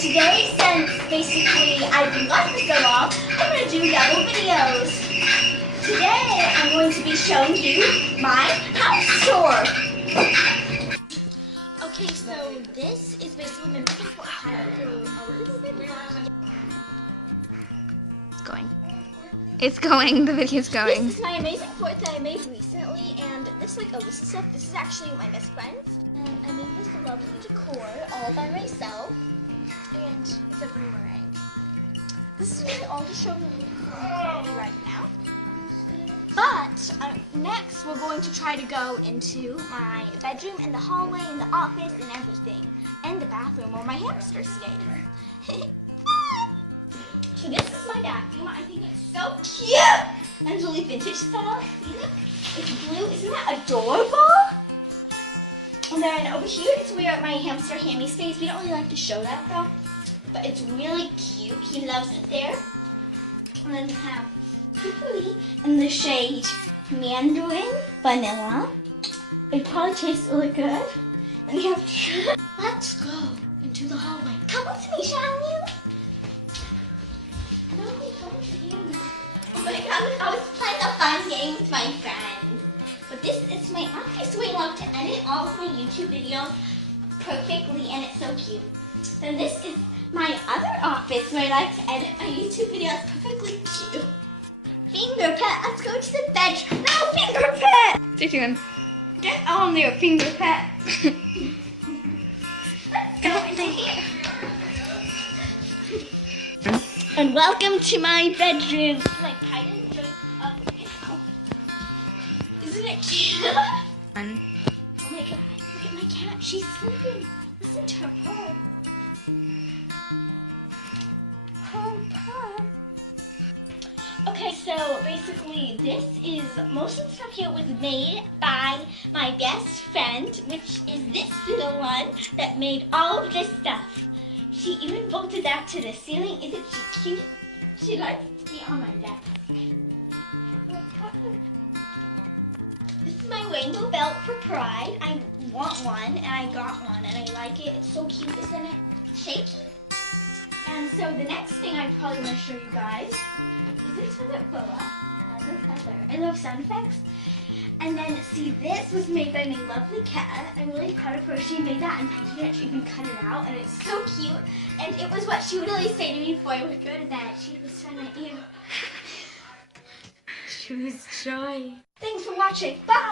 And today, since basically I've been gone for so long, I'm going to do double videos. Today, I'm going to be showing you my house tour. Okay, so this is basically my biggest sport time a little bit long. It's going. The video's going. This is my amazing fort that I made recently, and this this is stuff. This is actually my best friend's, and I made this lovely decor all by myself. And it's a boomerang. This is really all to show you right now. But next, we're going to try to go into my bedroom and the hallway and the office and everything, and the bathroom where my hamster stays. So this is my bathroom. I think it's so cute! And it's really vintage style. See that? It's blue. Isn't that adorable? And then over here is where my hamster Hammy stays. We don't really like to show that though. But it's really cute. He loves it there. And then we have Kikuli in the shade Mandarin Vanilla. It probably tastes really good. And we have Let's go into the hallway. Come with me, shall you? Oh my god, I was playing a fun game with my friends. But this is my office where I love to edit all of my YouTube videos perfectly, and it's so cute. So this is my other office where I like to edit my YouTube videos perfectly cute. Finger pet, let's go to the bedroom. No, finger pet! What are you doing? Get on there, finger pet. Let's go into here. And welcome to my bedroom. It's like hide and joy of the house. Isn't it cute? Oh my god, look at my cat. She's sleeping. Listen to her. Okay, so basically this is, most of the stuff here was made by my best friend, which is this little one that made all of this stuff. She even bolted that to the ceiling. Isn't she cute? She likes to be on my desk. This is my rainbow belt for Pride. I want one, and I got one, and I like it. It's so cute, isn't it? Shaky. And so the next thing I probably want to show you guys is this feather boa. Another feather. I love sound effects. And then, see, this was made by my lovely cat. I'm really proud of her. She made that and painted it. She even cut it out, and it's so cute. And it was what she would always say to me before I would go to bed. She would whisper in my ear. She was joy. Thanks for watching. Bye!